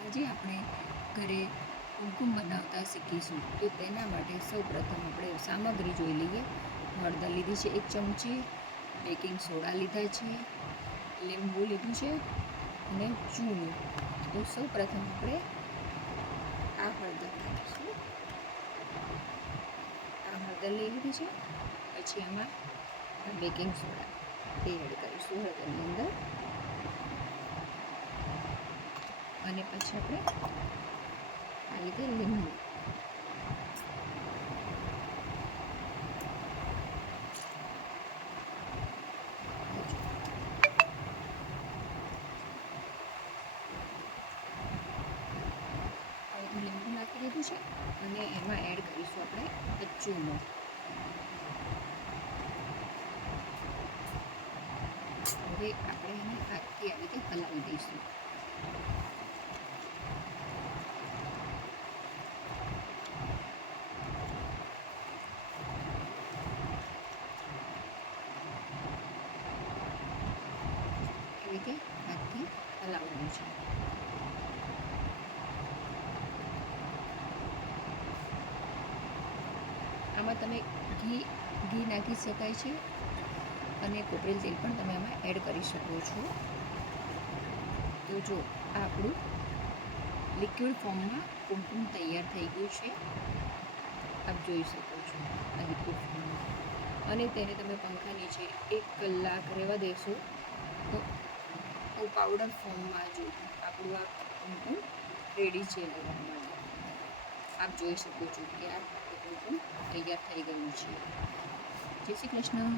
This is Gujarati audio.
આજે આપણે ઘરે કુમકુમ બનાવતા શીખીશું. તો તેના માટે સૌપ્રથમ આપણે સામગ્રી જોઈ લઈએ. હળદર લીધી છે 1 ચમચી, બેકિંગ સોડા લીધા છે, લીંબુ લીધું છે અને ચૂનું. તો સૌપ્રથમ આપણે આ હળદર નાખીશું. આ હળદર લઈ લીધી છે. પછી આમાં બેકિંગ સોડા તે એડ કરીશું હળદરની અંદર. અને પછી આપણે આ રીતે લીંબુ. લીંબુ નાખી દીધું છે અને એમાં એડ કરીશું આપણે ચૂનો. હવે આપણે એને હાથથી આ રીતે હલાવી દઈશું. એ રીતે હાથથી હલાવવાનું છે. આમાં તમે ઘી નાખી શકાય છે અને કોપરેલ તેલ પણ તમે આમાં એડ કરી શકો છો. તો જો આ આપણું લિક્વિડ ફોર્મમાં કુમકુમ તૈયાર થઈ ગયું છે. આપ જોઈ શકો છો આ લિક્વિડ ફોર્મમાં. અને તેને તમે પંખા નીચે 1 કલાક રહેવા દેશો તો પાવડર ફોર્મમાં જો આપણું આ કુમકુમ રેડી છે લગાવવા માટે. આપ જોઈ શકો છો કે આ કુમકુમ તૈયાર થઈ ગયું છે. જય શ્રી કૃષ્ણ.